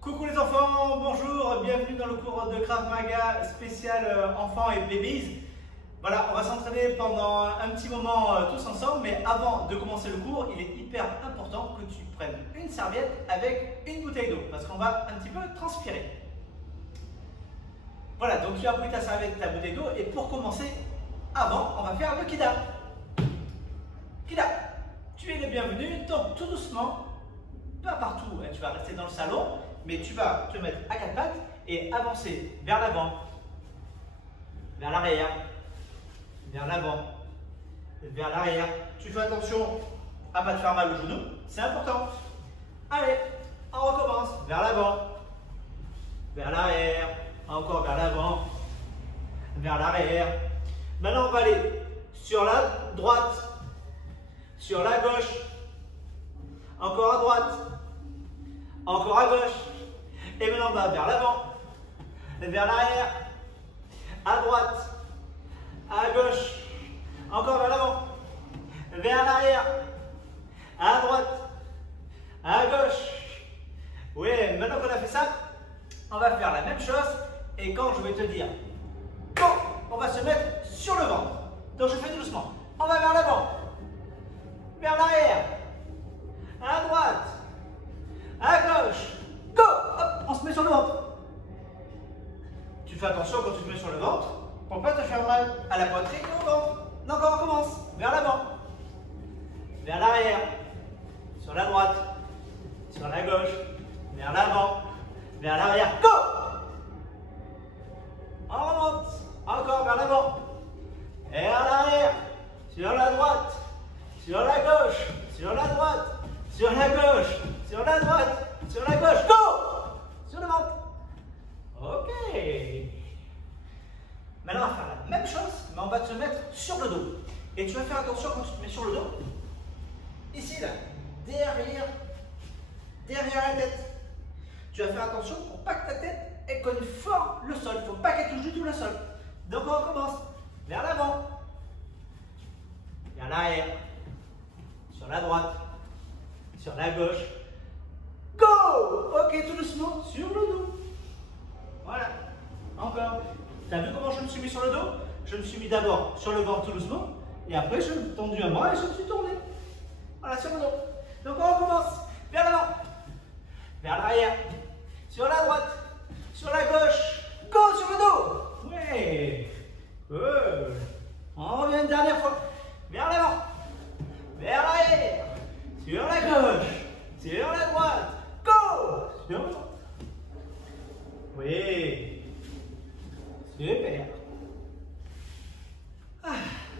Coucou les enfants, bonjour, bienvenue dans le cours de Krav Maga spécial enfants et babies. Voilà, on va s'entraîner pendant un petit moment tous ensemble, mais avant de commencer le cours, il est hyper important que tu prennes une serviette avec une bouteille d'eau, parce qu'on va un petit peu transpirer. Voilà, donc tu as pris ta serviette, ta bouteille d'eau, et pour commencer, avant, on va faire le Kida. Kida, tu es le bienvenu, donc tout doucement, pas partout, hein, tu vas rester dans le salon, mais tu vas te mettre à quatre pattes et avancer vers l'avant, vers l'arrière, vers l'avant, vers l'arrière. Tu fais attention à ne pas te faire mal au genou, c'est important. Allez, on recommence, vers l'avant, vers l'arrière, encore vers l'avant, vers l'arrière. Maintenant, on va aller sur la droite, sur la gauche, encore à droite, encore à gauche. Et maintenant, on va vers l'avant, vers l'arrière, à droite, à gauche, encore vers l'avant, vers l'arrière, à droite, à gauche. Oui, maintenant qu'on a fait ça, on va faire la même chose. Et quand je vais te dire go, on va se mettre sur le ventre. Donc je fais tout doucement. On va vers l'avant, vers l'arrière, à droite, à gauche. Go! Hop, on se met sur le ventre. Tu fais attention quand tu te mets sur le ventre pour ne pas te faire mal à la poitrine ou au ventre. Donc on recommence. Vers l'avant, vers l'arrière, sur la droite, sur la gauche, vers l'avant, vers l'arrière. Go! On remonte. Encore vers l'avant. Et à l'arrière. Sur la droite. Sur la gauche. Sur la droite. Sur la gauche. Sur la droite. Sur la gauche. Go! Sur le ventre. Ok. Maintenant, on va faire la même chose, mais on va te mettre sur le dos. Et tu vas faire attention quand tu te mets sur le dos. Ici, là. Derrière la tête. Tu vas faire attention pour pas que ta tête elle cogne fort le sol. Il ne faut pas qu'elle touche du tout le sol. Donc on recommence. Vers l'avant. Vers l'arrière. Sur la droite. Sur la gauche. Go! Ok, tout doucement sur le dos. Voilà. Encore. Tu as vu comment je me suis mis sur le dos? Je me suis mis d'abord sur le ventre tout doucement. Et après, je me suis tendu un bras et je me suis tourné. Voilà, sur le dos. Donc on recommence. Vers l'avant. Vers l'arrière. Sur la droite. Sur la gauche. Go sur le dos. Oui. Good. On revient une dernière fois. Vers l'avant. Vers l'arrière. Sur la gauche. Sur la droite. Go. Sur le ventre. Oui. Super.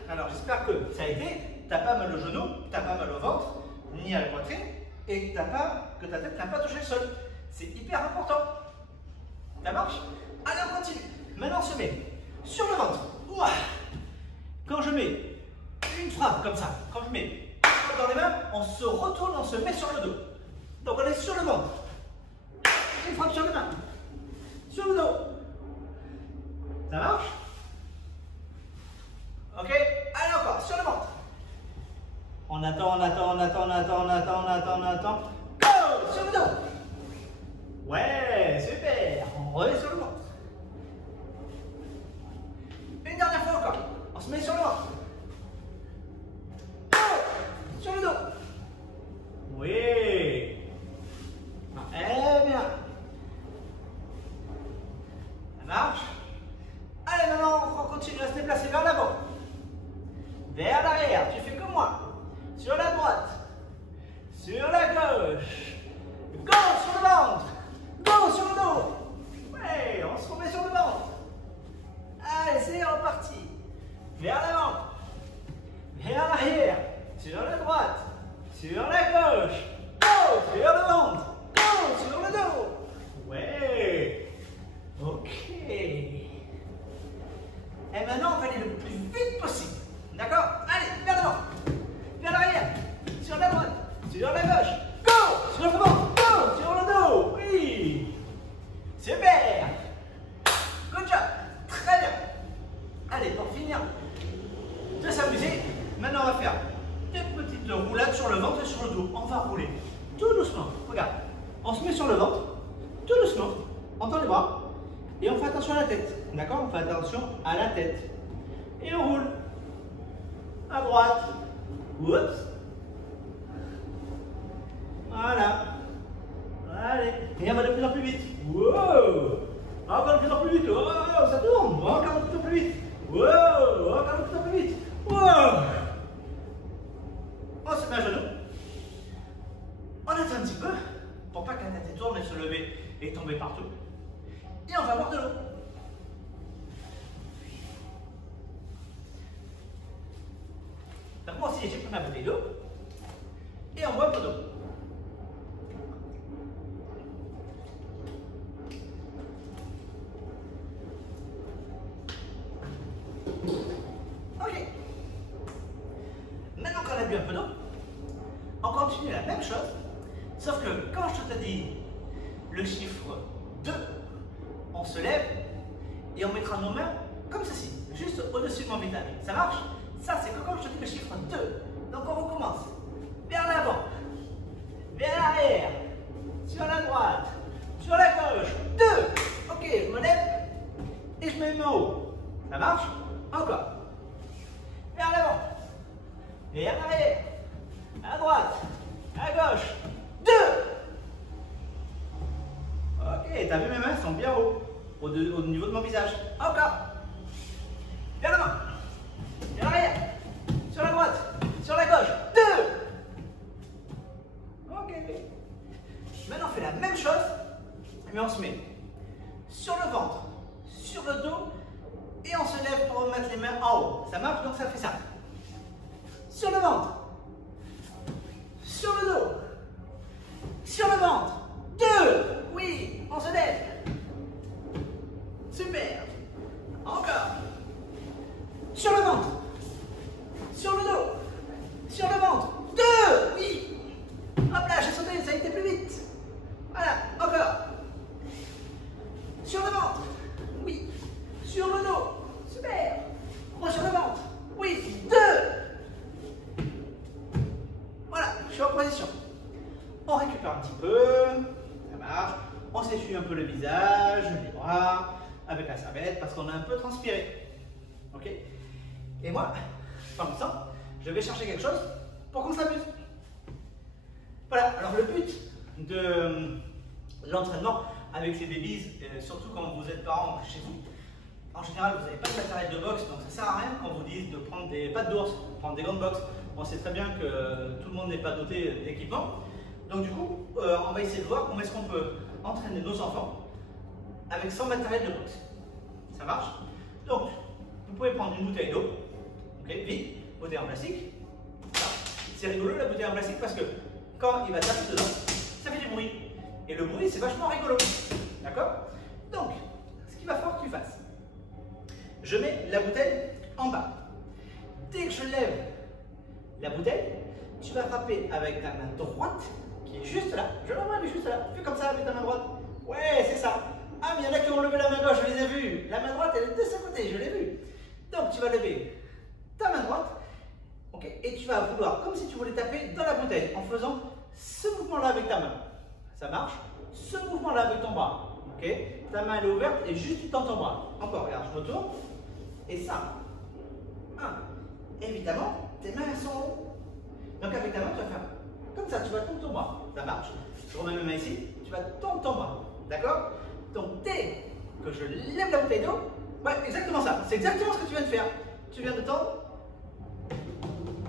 Alors j'espère que ça a été. Tu n'as pas mal au genou, tu n'as pas mal au ventre, ni à la poitrine, et que ta tête n'a pas touché le sol. C'est hyper important. Ça marche? Allez, on continue. Maintenant, on se met sur le ventre. Ouah. Quand je mets une frappe comme ça, quand je mets dans les mains, on se retourne, on se met sur le dos. Donc, on est sur le ventre. Une frappe sur les mains. Sur le dos. Ça marche? Ok? Allez, encore, sur le ventre. On attend. Go! Sur le dos. Ouais, super. On revient sur le ventre. Une dernière fois encore. On se met sur le ventre. Go! Sur le dos. Oui. Eh bien. Ça marche? Allez, maintenant, on continue à se déplacer vers l'avant. Vers l'arrière. Tu fais comme moi. Sur la droite. Sur la gauche. Go sur le ventre. Go sur le dos. Ouais, on se remet sur le ventre. Allez, c'est reparti. Vers l'avant. Vers l'arrière. Sur la droite. Sur la gauche. Go sur le ventre. Go sur le dos. Ouais. Ok. Et maintenant, on va aller le plus vite possible. D'accord? Allez, vers l'avant. Vers l'arrière. Sur la droite. Sur la gauche. Go sur le ventre. Go sur le dos. Oui. Super. Good job. Très bien. Allez, pour finir de s'amuser, maintenant on va faire des petites roulades sur le ventre et sur le dos. On va rouler tout doucement. Regarde, on se met sur le ventre, tout doucement. On tend les bras et on fait attention à la tête. D'accord? On fait attention à la tête. Et on roule. À droite. Oups. Voilà. Allez. Et on va de plus en plus vite. Wow. Encore de plus en plus vite. Wow, ça tourne. Encore de plus en plus vite. Wow. Encore de plus en plus vite. Wow. On se met à genoux. On attend un petit peu pour pas que la tête tourne et se lever et tomber partout. Et on va boire de l'eau. Donc moi aussi j'ai pris ma bouteille d'eau et on boit un peu d'eau. Ok. Maintenant qu'on a bu un peu d'eau, on continue la même chose, sauf que quand je te dis le chiffre 2, on se lève et on mettra nos mains comme ceci, juste au-dessus de mon vitamine. Ça marche? Ça, c'est que quand je te dis le chiffre 2. Donc on recommence. Vers l'avant, vers l'arrière, sur la droite, sur la gauche. 2. Ok, je me lève et je mets mes mains en haut. Ça marche? Encore. Vers l'avant, vers l'arrière, à droite, à gauche. 2. Ok, t'as vu mes mains sont bien hauts, au niveau de mon visage. Encore. Vers l'avant, vers l'arrière, sur la droite, sur la gauche. 2. Ok. Maintenant on fait la même chose, mais on se met sur le ventre, sur le dos, et on se lève pour mettre les mains en haut. Ça marche? Donc ça fait ça. Sur le ventre, sur le dos, sur le ventre. 2. Oui, on se lève. Super. Encore. Sur le ventre, sur le dos, sur le ventre. 2. Oui. Hop là, j'ai sauté, ça a été plus vite. Voilà, encore. Sur le ventre. Oui. Sur le dos. Super. Sur le ventre. Oui. 2. Voilà, je suis en position. On récupère un petit peu. Ça marche. On s'essuie un peu le visage, les bras, avec la serviette, parce qu'on a un peu transpiré. Ok? Et moi, pendant ce temps, je vais chercher quelque chose pour qu'on s'amuse. Voilà, alors le but de l'entraînement avec ces babies, surtout quand vous êtes parents chez vous, en général vous n'avez pas de matériel de boxe, donc ça ne sert à rien qu'on vous dise de prendre des pattes d'ours, prendre des gants de boxe. On sait très bien que tout le monde n'est pas doté d'équipement. Donc du coup, on va essayer de voir comment est-ce qu'on peut entraîner nos enfants avec sans matériel de boxe. Ça marche? Donc, vous pouvez prendre une bouteille d'eau, okay, vide, bouteille en plastique. C'est rigolo la bouteille en plastique parce que quand il va taper dedans, ça fait du bruit. Et le bruit, c'est vachement rigolo. D'accord? Donc, ce qu'il va falloir que tu fasses, je mets la bouteille en bas. Dès que je lève la bouteille, tu vas frapper avec ta main droite, qui est juste là. Je la vois, elle est juste là. Fais comme ça avec ta main droite. Ouais, c'est ça. Ah, mais il y en a qui ont levé la main gauche, je les ai vus. La main droite, elle est de ce côté, je l'ai vue. Donc, tu vas lever ta main droite, okay, et tu vas vouloir, comme si tu voulais taper dans la bouteille, en faisant ce mouvement-là avec ta main. Ça marche? Ce mouvement-là avec ton bras. Okay, ta main elle est ouverte et juste tu tends ton bras. Encore, regarde, je me tourne. Et ça. Évidemment, tes mains elles sont en haut. Donc, avec ta main, tu vas faire comme ça, tu vas tendre ton bras. Ça marche? Je remets mes mains ici, tu vas tendre ton bras. D'accord? Donc, dès que je lève la bouteille d'eau, ouais, exactement ça. C'est exactement ce que tu viens de faire. Tu viens de tendre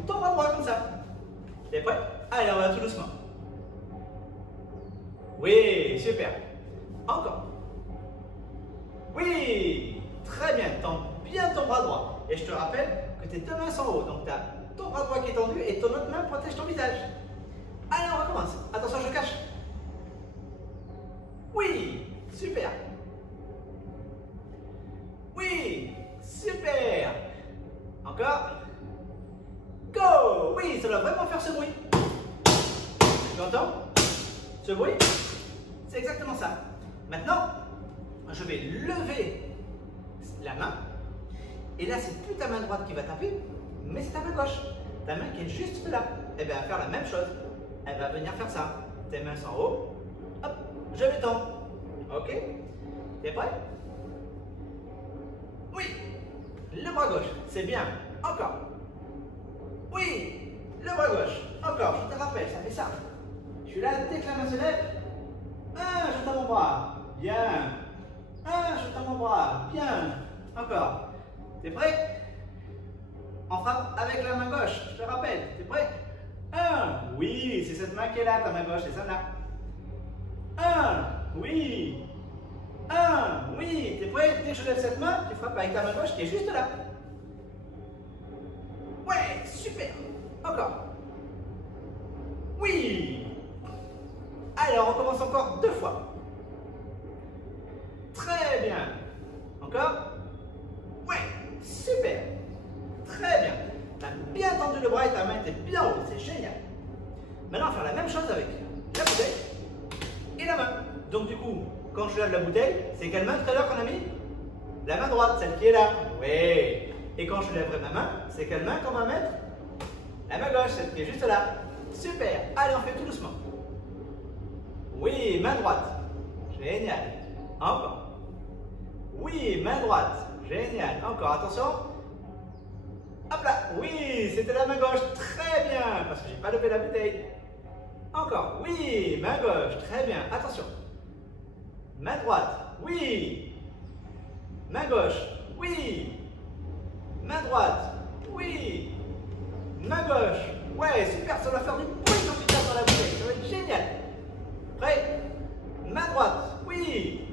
ton bras droit comme ça. T'es prêt? Allez, on va tout doucement. Oui, super. Encore. Oui, très bien. Tends bien ton bras droit. Et je te rappelle que tes deux mains sont en haut. Donc, tu as ton bras droit qui est tendu et ton autre main protège ton visage. Allez, on recommence. Attention, je cache. Oui, super. Oui, super. Encore. Go. Oui, ça doit vraiment faire ce bruit. Tu entends ce bruit? C'est exactement ça. Maintenant, je vais lever la main. Et là, c'est plus ta main droite qui va taper, mais c'est ta main gauche. Ta main qui est juste là. eh bien, elle va faire la même chose. Elle va venir faire ça. Tes mains sont en haut. Hop, je les tends. Ok? T'es prêt? Oui. Le bras gauche, c'est bien. Encore. Oui. Le bras gauche. Encore. Je te rappelle, ça fait ça. Je suis là dès que la main se lève. Je tends mon bras. Bien. Je tends mon bras. Bien. Encore. T'es prêt? On frappe avec la main gauche. Je te rappelle. T'es prêt? Oui. C'est cette main qui est là, ta main gauche. C'est celle-là. Oui. Oui. T'es prêt? Dès que je lève cette main, tu frappes avec ta main gauche qui est juste là. Ouais. Super. Encore. Oui. Allez, on recommence encore 2 fois. Très bien. Encore. Ouais, super. Très bien. Tu as bien tendu le bras et ta main était bien haute. C'est génial. Maintenant, on va faire la même chose avec la bouteille et la main. Donc, du coup, quand je lève la bouteille, c'est quelle main tout à l'heure qu'on a mis? La main droite, celle qui est là. Oui. Et quand je lèverai ma main, c'est quelle main qu'on va mettre? La main gauche, celle qui est juste là. Super. Allez, on fait tout doucement. Oui, main droite. Génial. Encore. Oui, main droite. Génial. Encore, attention. Hop là. Oui, c'était la main gauche. Très bien. Parce que je n'ai pas levé la bouteille. Encore. Oui, main gauche. Très bien. Attention. Main droite. Oui. Main gauche. Oui. Main droite. Oui. Main gauche. Ouais, super. Ça va faire du bruit quand tu tapes dans la bouteille. Ça va être génial. Prêt? Main droite. Oui.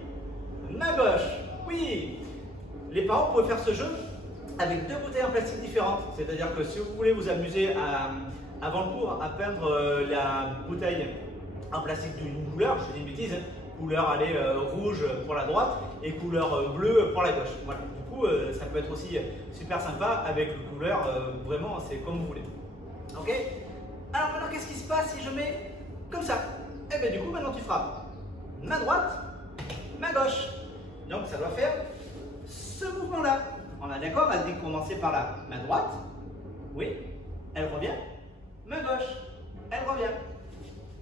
Main gauche. Oui. Les parents pouvaient faire ce jeu avec 2 bouteilles en plastique différentes. C'est-à-dire que si vous voulez vous amuser avant le cours à peindre la bouteille en plastique d'une couleur, je dis une bêtise, couleur allez, rouge pour la droite et couleur bleue pour la gauche. Voilà. Du coup, ça peut être aussi super sympa avec une couleur, vraiment, c'est comme vous voulez. Ok? Alors maintenant, qu'est-ce qui se passe si je mets comme ça? Eh bien du coup, maintenant tu frappes main droite, main gauche. Donc ça doit faire ce mouvement-là. On est d'accord? On a dit commencer par la main droite. Oui. Elle revient. Main gauche. Elle revient.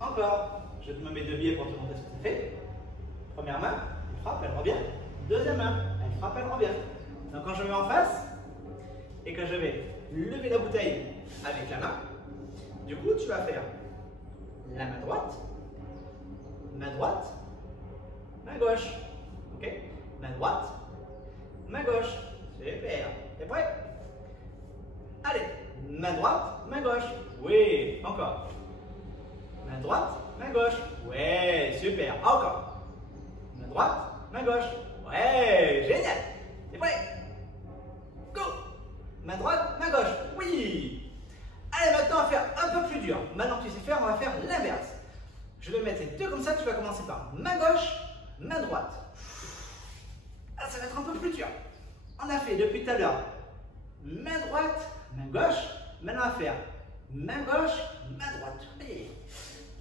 Encore. Je te mets 2 billets pour te montrer ce que ça fait. Première main, elle frappe, elle revient. Deuxième main, elle frappe, elle revient. Donc quand je mets en face et que je vais lever la bouteille avec la main, du coup tu vas faire la main droite, main gauche. Ok? Main droite, main gauche. Super. T'es prêt? Allez, main droite, main gauche. Oui, encore. Main droite, main gauche. Ouais, super. Encore. Main droite, main gauche. Ouais, génial. T'es prêt? Go. Main droite, main gauche. Oui. Allez, maintenant on va faire un peu plus dur. Maintenant que tu sais faire, on va faire l'inverse. Je vais mettre les 2 comme ça. Tu vas commencer par main gauche, main droite. Ah, ça va être un peu plus dur. On a fait depuis tout à l'heure main droite, main gauche. Maintenant on va faire main gauche, main droite. Allez,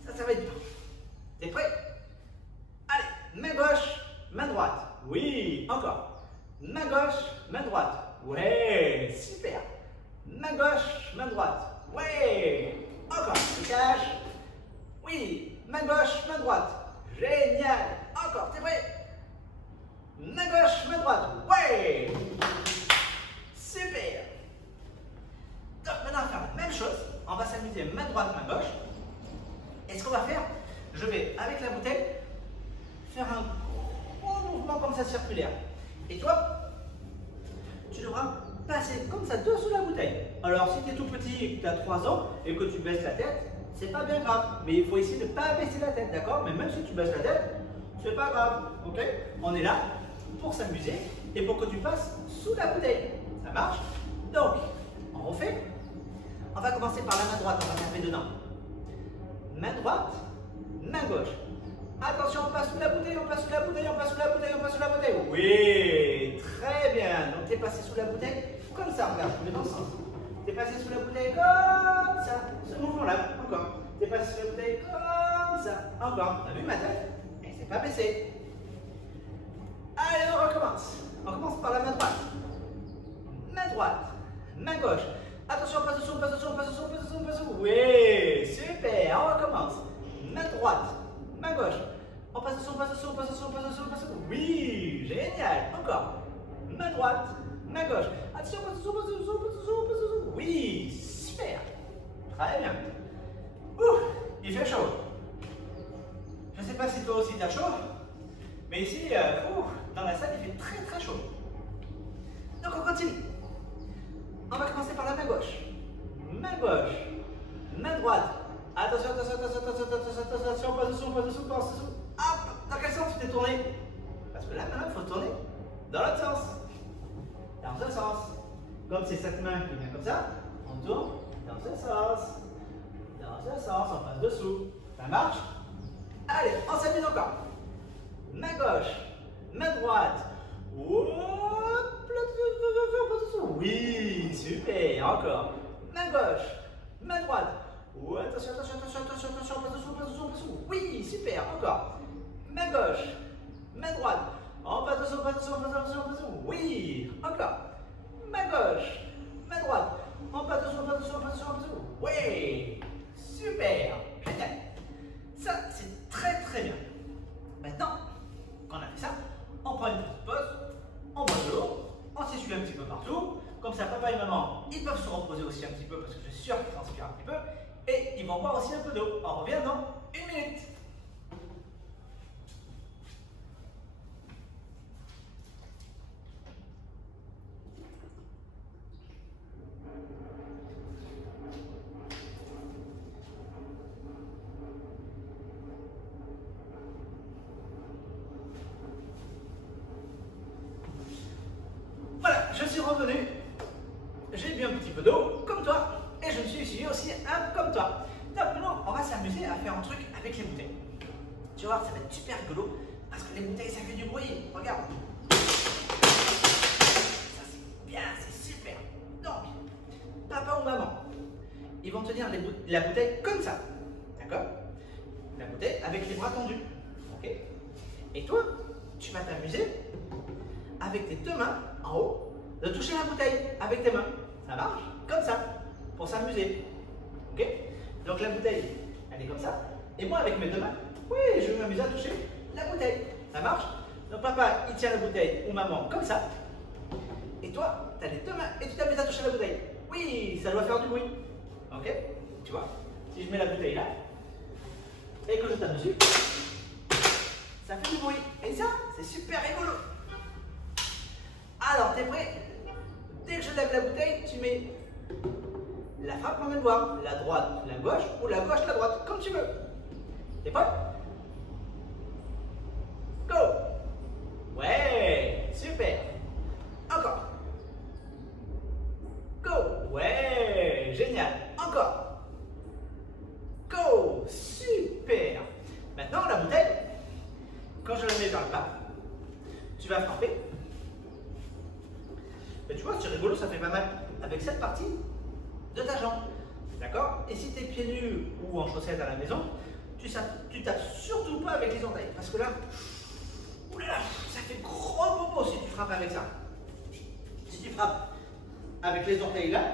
ça va être dur. T'es prêt? Allez, main gauche, main droite. Oui, encore. Main gauche, main droite. Ouais, super. Main gauche, main droite. Ouais, encore. Tu caches. Oui, main gauche, main droite. Génial. Encore, t'es prêt? Main gauche, main droite. Ouais. Super. Donc maintenant on va faire la même chose. On va s'amuser main droite, main gauche. Et ce qu'on va faire, je vais avec la bouteille faire un gros mouvement comme ça circulaire. Et toi, tu devras passer comme ça dessous la bouteille. Alors si tu es tout petit et que tu as 3 ans et que tu baisses la tête, c'est pas bien grave. Mais il faut essayer de ne pas baisser la tête, d'accord? Mais même si tu baisses la tête, c'est pas grave. Ok? On est là pour s'amuser et pour que tu passes sous la bouteille. Ça marche? Donc, on refait. On va commencer par la main droite, on va taper dedans. Main droite, main gauche. Attention, on passe sous la bouteille, on passe sous la bouteille, on passe sous la bouteille, on passe sous la bouteille. Oui, très bien. Donc, tu es passé sous la bouteille comme ça, regarde, je mets dans le sens. Tu es passé sous la bouteille comme ça, ce mouvement-là, encore. Tu es passé sous la bouteille comme ça, encore. Tu as vu ma tête? Et c'est pas baissé. Allez, on recommence. On commence par la main droite. Main droite, main gauche. Attention, on passe dessous, on passe dessous, on passe dessous, on passe dessous, on passe dessous. Oui, droite, main gauche. On passe dessous, on passe dessous, on passe dessous, on passe dessous, on passe dessous. Oui, génial. Encore. Main droite, main gauche. Attention, on passe dessous, on passe dessous, on passe dessous, on passe dessous. Oui, super. Très bien. Ouh, il fait chaud. Je ne sais pas si toi aussi tu as chaud, mais ici, dans la salle, il fait très très chaud. Donc on continue. On va commencer par la main gauche. Main gauche, main droite. Attention, attention, attention, attention, attention, attention, attention, on passe dessous, on passe dessous, on passe dessous. Hop, dans quel sens tu t'es tourné? Parce que là, maintenant, il faut tourner dans l'autre sens. Dans ce sens. Comme c'est cette main qui vient comme ça, on tourne dans ce sens. Dans ce sens, on passe dessous. Ça marche? Allez, on s'amuse encore. Main gauche, main droite. Hop, oui, super, encore. Main gauche, main droite. Oh, attention, attention, attention, attention, attention, passe dessous, passe dessous, passe dessous. Oui, super, encore. Main gauche, main droite. On passe dessous, passe dessous, passe dessous, passe dessous. Oui, encore. Main gauche, main droite. On passe dessous, passe dessous, passe dessous, passe dessous. Oui, super, génial. Ça, c'est très très bien. Maintenant qu'on a fait ça, on prend une petite pause, on boit de l'eau, on s'essuie un petit peu partout. Comme ça, papa et maman, ils peuvent se reposer aussi un petit peu parce que je suis sûr qu'ils transpirent un petit peu. Et ils vont boire aussi un peu d'eau. On revient dans 1 minute. Voilà, je suis revenu. J'ai bu un petit peu d'eau, comme toi, et je me suis essuyé aussi un comme toi. Donc maintenant, on va s'amuser à faire un truc avec les bouteilles. Tu vas voir, ça va être super rigolo, parce que les bouteilles, ça fait du bruit. Regarde. Ça, c'est bien, c'est super. Donc, papa ou maman, ils vont tenir la bouteille comme ça. D'accord? La bouteille avec les bras tendus. Ok? Et toi, tu vas t'amuser avec tes deux mains en haut, de toucher la bouteille avec tes mains. Ça marche? Comme ça, pour s'amuser. Ok? Donc la bouteille, elle est comme ça. Et moi, avec mes deux mains, oui, je vais m'amuser à toucher la bouteille. Ça marche? Donc papa, il tient la bouteille, ou maman, comme ça. Et toi, tu as les deux mains et tu t'amuses à toucher la bouteille. Oui, ça doit faire du bruit. Ok? Tu vois? Si je mets la bouteille là, et que je tape dessus, ça fait du bruit. Et ça, c'est super rigolo. Alors, t'es prêt? Dès que je lève la bouteille, tu mets la frappe qu'on vient de voir. La droite, la gauche, ou la gauche, la droite, comme tu veux. T'es prêt? Go! Ouais, super. Encore. Go! Ouais, génial. Encore. Go! Super. Maintenant, la bouteille, quand je la mets vers le bas, tu vas frapper. Et tu vois, c'est rigolo, ça fait pas mal avec cette partie de ta jambe. D'accord? Et si tu es pieds nus ou en chaussettes à la maison, tu tapes surtout pas avec les orteils. Parce que là, oulala, ça fait gros bobo si tu frappes avec ça. Si tu frappes avec les orteils là,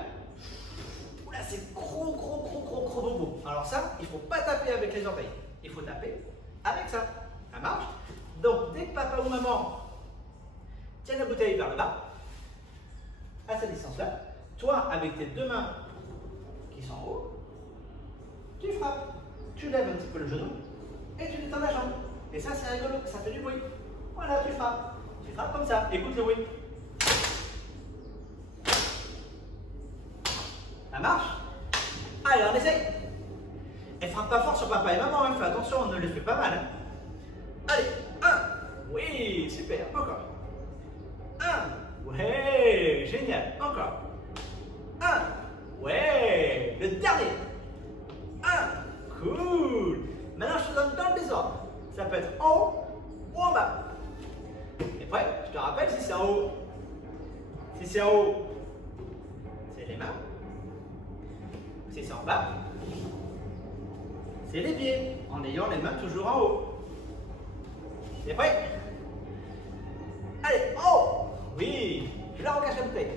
oula, c'est gros bobo. Alors ça, il ne faut pas taper avec les orteils. Il faut taper avec ça. Ça marche? Donc, dès que papa ou maman tient la bouteille vers le bas, à cette distance-là, toi, avec tes deux mains qui sont en haut, tu frappes. Tu lèves un petit peu le genou et tu détends la jambe. Et ça, c'est rigolo, ça fait du bruit. Voilà, tu frappes. Tu frappes comme ça. Écoute le bruit. Ça marche? Allez, on essaye. Et frappe pas fort sur papa et maman, hein. Fais attention, on ne le fait pas mal. Hein. Allez, 1. Oui, super. Encore. 1. Ouais, génial. Encore. 1. Ouais, le dernier. 1. Cool. Maintenant, je te donne dans le désordre. Ça peut être en haut ou en bas. Et prêt? Je te rappelle, si c'est en haut, c'est les mains. Si c'est en bas, c'est les pieds, en ayant les mains toujours en haut. C'est prêt? Allez, en haut. Oui. Je la recache la bouteille.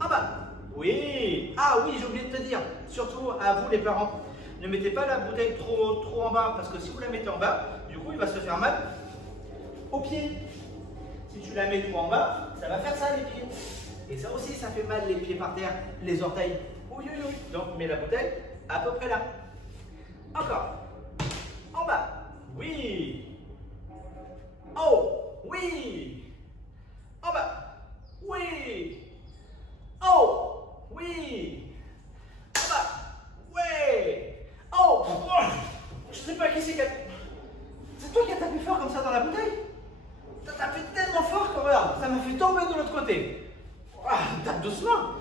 En bas. Oui. Ah oui, j'ai oublié de te dire, surtout à vous les parents, Ne mettez pas la bouteille trop en bas, parce que si vous la mettez en bas, du coup, il va se faire mal aux pieds. Si tu la mets trop en bas, ça va faire ça les pieds. Et ça aussi, ça fait mal les pieds par terre, les orteils. Oui, oui, oui. Donc, mets la bouteille à peu près là. Encore. En bas. Oui. Oh. Oui. En bas. Oui. Oh. Oui. En bas. Oui. Oh. Je sais pas qui c'est qui a... C'est toi qui as tapé fort comme ça dans la bouteille? T'as tapé tellement fort que regarde, ça m'a fait tomber de l'autre côté. Ah, tape doucement.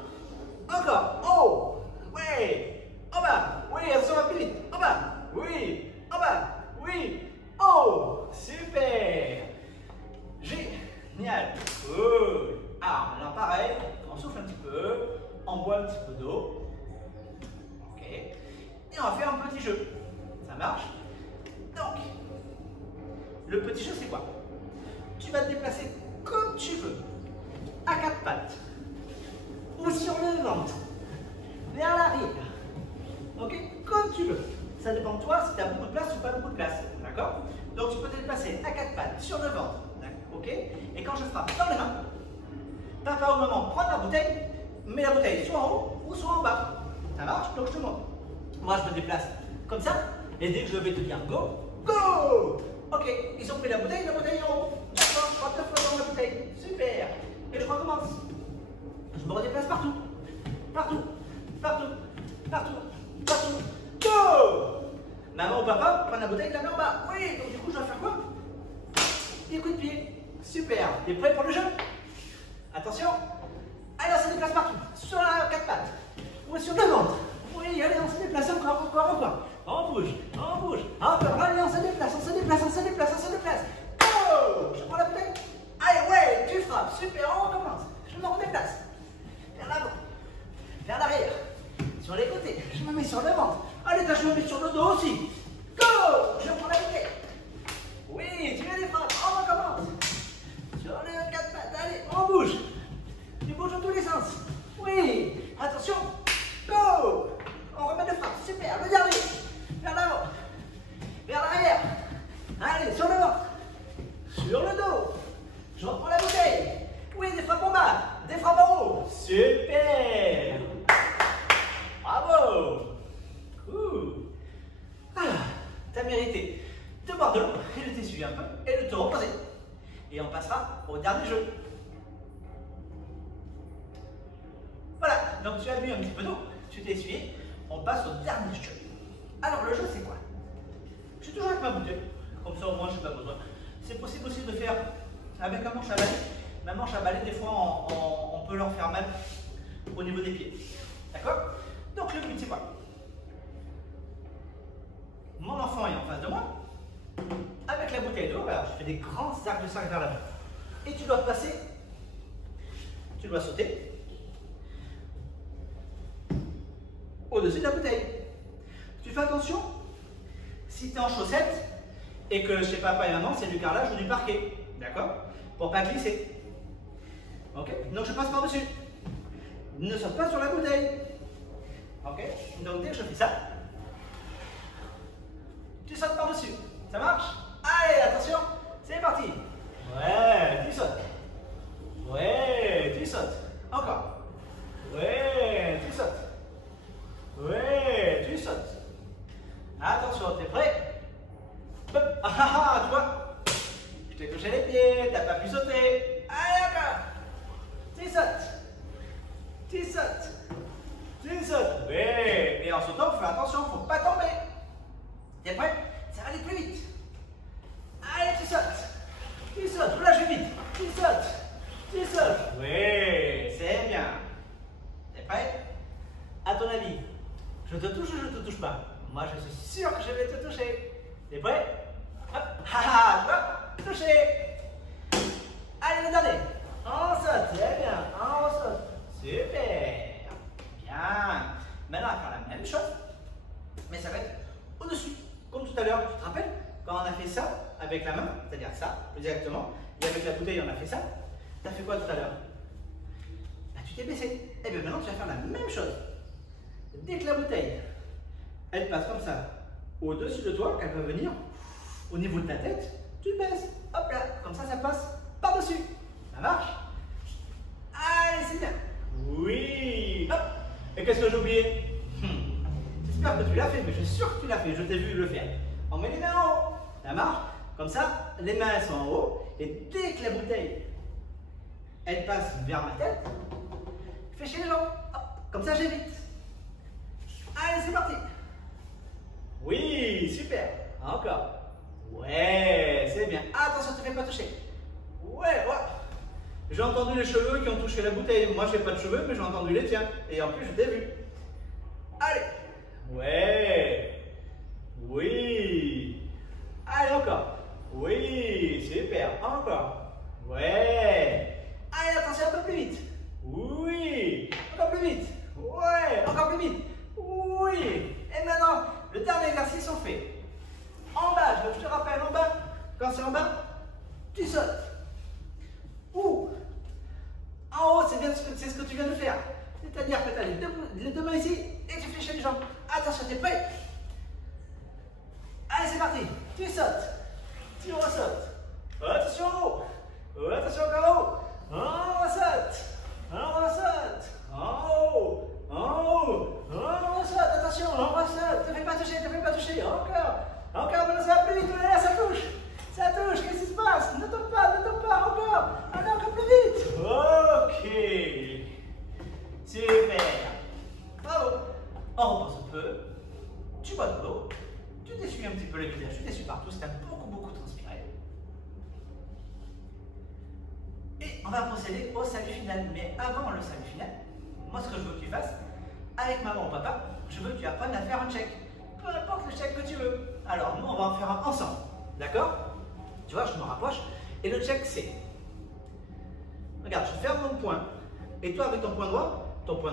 Encore. Oh. Oui. En bas. Oui, ça va plus vite. En bas. Oui. En bas. Oui. Oh. Super. Génial. Cool. Ah, maintenant pareil. On souffle un petit peu. On boit un petit peu d'eau. Ok. Et on va faire un petit jeu. Ça marche? Donc, le petit jeu, c'est quoi? Tu vas te déplacer comme tu veux. À quatre pattes. Ou sur le ventre. Vers l'arrière. Ok? Comme tu veux. Ça dépend de toi si tu as beaucoup de place ou pas beaucoup de place. D'accord? Donc tu peux te déplacer à quatre pattes sur le ventre. Ok? Et quand je frappe dans les mains, papa au moment prend la bouteille, met la bouteille soit en haut ou soit en bas. Ça marche? Donc je te montre. Moi je me déplace comme ça. Et dès que je vais te dire go, go! Ok, ils ont pris la bouteille en haut. D'accord? Je rentre 2 fois dans la bouteille. Super! Et je recommence. Je me redéplace partout. Partout. Partout. Partout. Partout. Go! Maman ou papa prennent la bouteille, la main en bas. Oui, donc du coup, je dois faire quoi? Des coups de pied. Super. T'es prêt pour le jeu? Attention. Alors, on se déplace partout. Sur la 4 pattes. Ou sur le ventre. Oui, allez, on se déplace encore. On bouge. Encore. Allez, on se déplace. Go! Je prends la bouteille. Allez, ouais, tu frappes. Super, on recommence. Je me redéplace. Vers l'avant. Vers l'arrière. Sur les côtés. Je me mets sur le ventre. Allez, je me mets sur le dos aussi. Go! Je prends la bouteille. Oui, tu mets des frappes. On recommence. Sur les 4 pattes. Allez, on bouge. Tu bouges dans tous les sens. Oui. Attention. Go! On remet des frappes. Super. Le dernier. Vers l'avant. Vers l'arrière. Allez, sur le ventre. Sur le dos. Je reprends la bouteille. Oui, des frappes en bas. Des frappes en haut. Super. Bravo. Cool. Ah, t'as mérité de boire de l'eau et de t'essuyer un peu et de te reposer. Et on passera au dernier jeu. Voilà, donc tu as bu un petit peu d'eau, tu t'es essuyé, on passe au dernier jeu. Alors le jeu c'est quoi? Je suis toujours avec ma bouteille, comme ça au moins je n'ai pas besoin. C'est possible aussi de faire avec un manche à balai. Ma manche à balai, des fois on peut leur faire mal au niveau des pieds. D'accord? Donc le but c'est quoi? Mon enfant est en face de moi, avec la bouteille d'eau, alors je fais des grands arcs de cercle vers l'avant. Et tu dois passer, tu dois sauter au-dessus de la bouteille. Tu fais attention, si tu es en chaussettes et que chez papa et maman c'est du carrelage ou du parquet, d'accord? Pour pas glisser. Ok? Donc je passe par-dessus. Ne saute pas sur la bouteille. Ok? Donc dès que je fais ça, tu sautes par-dessus. Ça marche? Allez, attention, c'est parti. Ouais, tu sautes. Ouais, tu sautes. Encore. Ouais, tu sautes. Ouais, tu sautes. Attention, t'es prêt? Hop. Ah, tu vois, je t'ai touché les pieds, t'as pas pu sauter. Allez, encore. Tu sautes. Tu sautes. Tu sautes. Ouais. Et en sautant, fais attention, faut pas tomber. T'es prêt? Ça va aller plus vite. Allez, tu sautes. Tu sautes. Là, je vais vite. Tu sautes. Tu sautes. Oui, c'est bien. T'es prêt? À ton avis, je te touche ou je te touche pas? Moi, je suis sûr que je vais te toucher. T'es prêt? Hop. Haha, hop. Touché. Allez, le dernier. On saute. C'est bien. On saute. Super. Bien. Maintenant, on va faire la même chose, mais ça va être au-dessus. Comme tout à l'heure, tu te rappelles? Quand on a fait ça avec la main, c'est-à-dire ça, directement, et avec la bouteille, on a fait ça. Tu as fait quoi tout à l'heure? Tu t'es baissé. Et bien maintenant, tu vas faire la même chose. Dès que la bouteille, elle passe comme ça au-dessus de toi, elle va venir au niveau de ta tête, tu te baisses, hop là, comme ça passe par-dessus. Ça marche? Allez, c'est bien. Oui, hop. Et qu'est-ce que j'ai oublié? J'espère que tu l'as fait, mais je suis sûr que tu l'as fait, je t'ai vu le faire. On met les mains en haut, ça marche? Comme ça, les mains elles sont en haut, et dès que la bouteille, elle passe vers ma tête, je fais chez les jambes, hop, comme ça j'évite. Allez, c'est parti. Oui, super. Encore. Ouais, c'est bien. Attention, ne te fais pas toucher. Ouais, ouais. J'ai entendu les cheveux qui ont touché la bouteille. Moi, je n'ai pas de cheveux, mais j'ai entendu les tiens. Et en plus, je t'ai vu. Allez. Ouais. Oui. Allez, encore. Oui, super. Encore. Ouais. Allez, attention, un peu plus vite. Oui. Encore plus vite. Ouais. Encore plus vite. Oui. Et maintenant, le dernier exercice, on fait. En bas, je te rappelle, en bas, quand c'est en bas, tu sautes. Ou en haut, c'est ce que tu viens de faire. C'est-à-dire que tu as les deux mains ici et tu fléchis les jambes. Attention, tu es prêt? Allez, c'est parti. Tu sautes. Tu ressautes. Attention en haut. Attention encore en haut. On ressaute. On ressaute. En haut. En haut. On ressaute. Attention, on ressaute. Ne te fais pas toucher, ne te fais pas toucher. Encore. Encore, maintenant ça va plus vite. Là, ça touche. Ça touche. Qu'est-ce qui se passe? Ne tombe pas, ne tombe pas. Encore. Allez, encore plus vite. Ok. Super. Bravo. On repose un peu. Tu bois de l'eau. Tu t'essuies un petit peu le visage. Tu t'essuies partout. C'est beaucoup transpiré. Et on va procéder au salut final. Mais avant le salut final, moi, ce que je veux que tu fasses, avec maman ou papa, je veux que tu apprennes à faire un check. Peu importe le check que tu veux. Alors, nous, on va en faire un ensemble. D'accord? Tu vois, je me rapproche. Et le check, c'est... Regarde, je ferme mon poing. Et toi, avec ton poing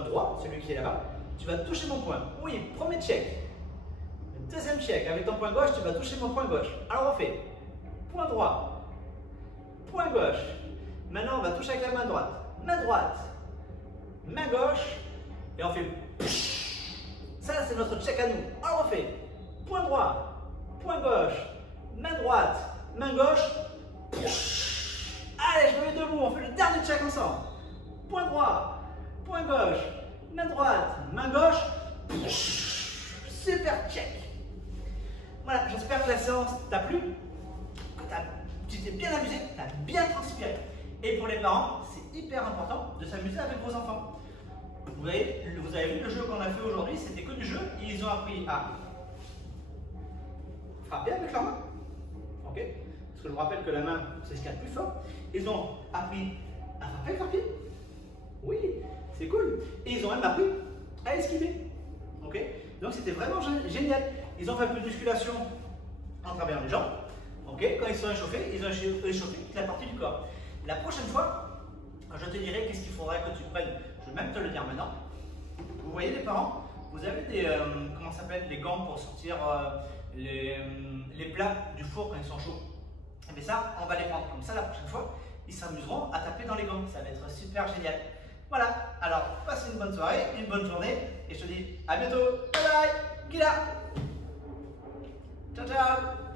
droit, celui qui est là-bas, tu vas toucher mon poing. Oui, premier check. Le deuxième check, avec ton poing gauche, tu vas toucher mon poing gauche. Alors, on fait point droit, point gauche. Maintenant, on va toucher avec la main droite. Main droite, main gauche. Et on fait... Ça, c'est notre check à nous. Alors, on fait point droit, point gauche, main droite, main gauche. Allez, je me mets debout. On fait le dernier check ensemble. Point droit, point gauche, main droite, main gauche. Super check. Voilà, j'espère que la séance t'a plu, que tu t'es bien amusé, tu as bien transpiré. Et pour les parents, c'est hyper important de s'amuser avec vos enfants. Vous avez vu le jeu qu'on a fait aujourd'hui, c'était que du jeu. Ils ont appris à frapper avec leur main. Ok? Parce que je vous rappelle que la main, c'est ce qu'il y a de plus fort. Ils ont appris à frapper avec leurs pieds. Oui, c'est cool. Et ils ont même appris à esquiver. Ok? Donc c'était vraiment génial. Ils ont fait un peu de musculation en travers les jambes. Ok? Quand ils sont échauffés, ils ont échauffé toute la partie du corps. La prochaine fois, je te dirai qu'est-ce qu'il faudrait que tu prennes. Je vais même te le dire maintenant. Vous voyez les parents, vous avez des, comment ça s'appelle, des gants pour sortir les plats du four quand ils sont chauds. Et bien ça, on va les prendre comme ça la prochaine fois. Ils s'amuseront à taper dans les gants. Ça va être super génial. Voilà, alors passe une bonne soirée, une bonne journée. Et je te dis à bientôt. Bye bye, Guilla. Ciao, ciao.